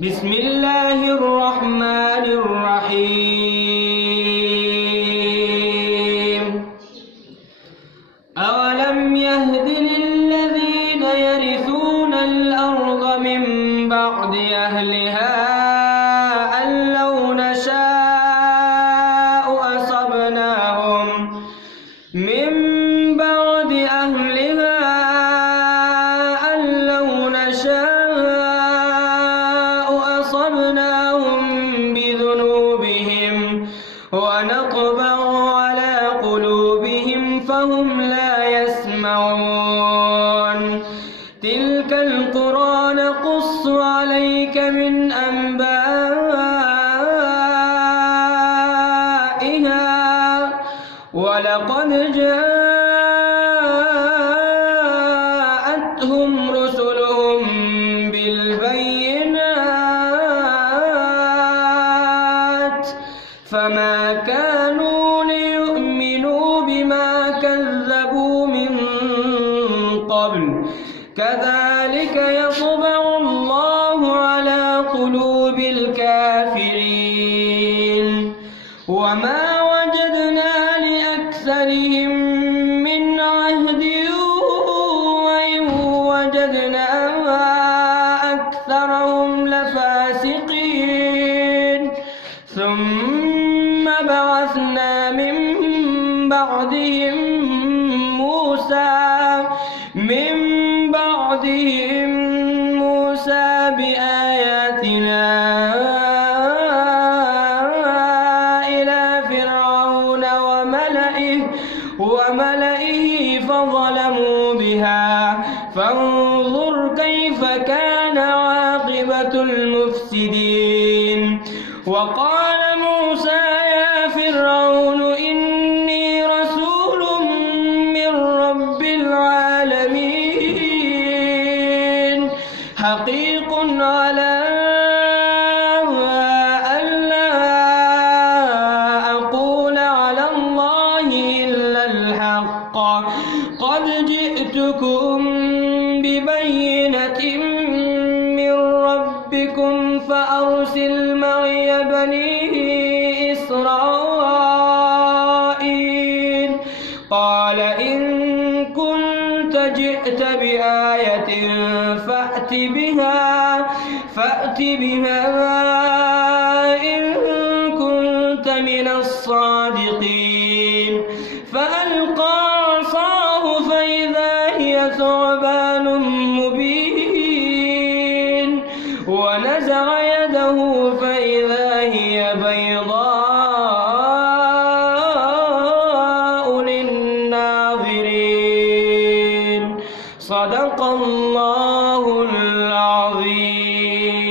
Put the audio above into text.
بسم الله الرحمن الرحيم. أولم يهد للذين يرثون الأرض من بعد أهلها أن لو نشاء أصبناهم بذنوبهم ونطبع على قلوبهم فهم لا يسمعون. تلك القرى نقص عليك من أنبائها ولقد جاءتهم رسلهم بالبينات فما كانوا ليؤمنوا بما كذبوا من قبل كذلك يطبع الله على قلوب الكافرين. وما وجدنا لأكثرهم من عهد وإن وجدنا أكثرهم لفاسقين. ثم بعثنا من بعدهم موسى بآياتنا إلى فرعون وملئه فظلموا بها فانظر كيف كان عاقبة المفسدين. وقال موسى يا فرعون إني رسول من رب العالمين حقيق على ألا أقول على الله إلا الحق قد جئتكم ببينة من ربكم فأرسل معي بني إسرائيل. قال إن كنت جئت بآية فأت بها إن كنت من الصادقين. فألقى عصاه فإذا هي ثعبان مبين ونزع يده فإذا هي بيضاء للناظرين. صدق الله العظيم.